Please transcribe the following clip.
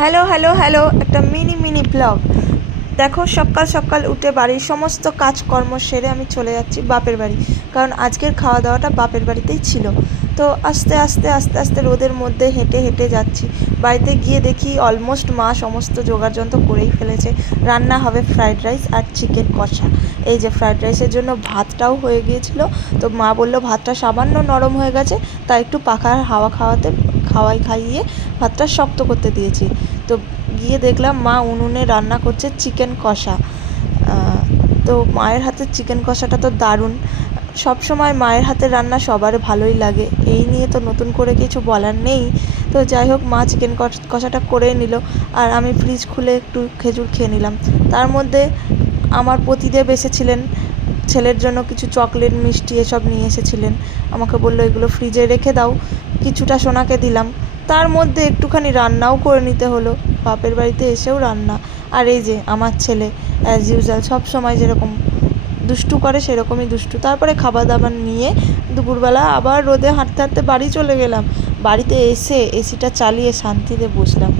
Hello hello hello, একটা mini mini blog. দেখো, সকাল সকাল উঠে বাড়ির সমস্ত কাজকর্ম সেরে আমি চলে যাচ্ছি বাপের বাড়ি, কারণ আজকের খাওয়া দাওয়াটা বাপের বাড়িতেই ছিল। তো আস্তে আস্তে আস্তে আস্তে রোদের মধ্যে হেঁটে হেঁটে যাচ্ছি। বাড়িতে গিয়ে দেখি অলমোস্ট মা সমস্ত জোগাড়যন্ত্র করেই ফেলেছে। রান্না হবে ফ্রাইড রাইস আর চিকেন কষা। এই যে ফ্রাইড রাইসের জন্য ভাতটাও হয়ে গিয়েছিল। তো মা বললো ভাতটা সামান্য নরম হয়ে গেছে, তাই একটু পাখার হাওয়া খাইয়ে ভাতটা শক্ত করতে দিয়েছি। তো গিয়ে দেখলাম মা উনুনে রান্না করছে চিকেন কষা। তো মায়ের হাতের চিকেন কষাটা তো দারুণ। সব সময় মায়ের হাতের রান্না সবার ভালোই লাগে, এই নিয়ে তো নতুন করে কিছু বলার নেই। তো যাই হোক, মা চিকেন কষাটা করে নিল, আর আমি ফ্রিজ খুলে একটু খেজুর খেয়ে নিলাম। তার মধ্যে আমার পতিদেব এসেছিলেন, ছেলের জন্য কিছু চকলেট মিষ্টি এসব নিয়ে এসেছিলেন। আমাকে বললো এগুলো ফ্রিজে রেখে দাও। কিছুটা সোনাকে দিলাম। তার মধ্যে একটুখানি রান্নাও করে নিতে হলো, বাপের বাড়িতে এসেও রান্না। আর এই যে আমার ছেলে অ্যাজ ইউজুয়াল সব সময় যেরকম দুষ্টু করে সেরকমই দুষ্টু। তারপরে খাবার দাবার নিয়ে দুপুরবেলা আবার রোদে হাঁটতে হাঁটতে বাড়ি চলে গেলাম। বাড়িতে এসে এসিটা চালিয়ে শান্তিতে বসলাম।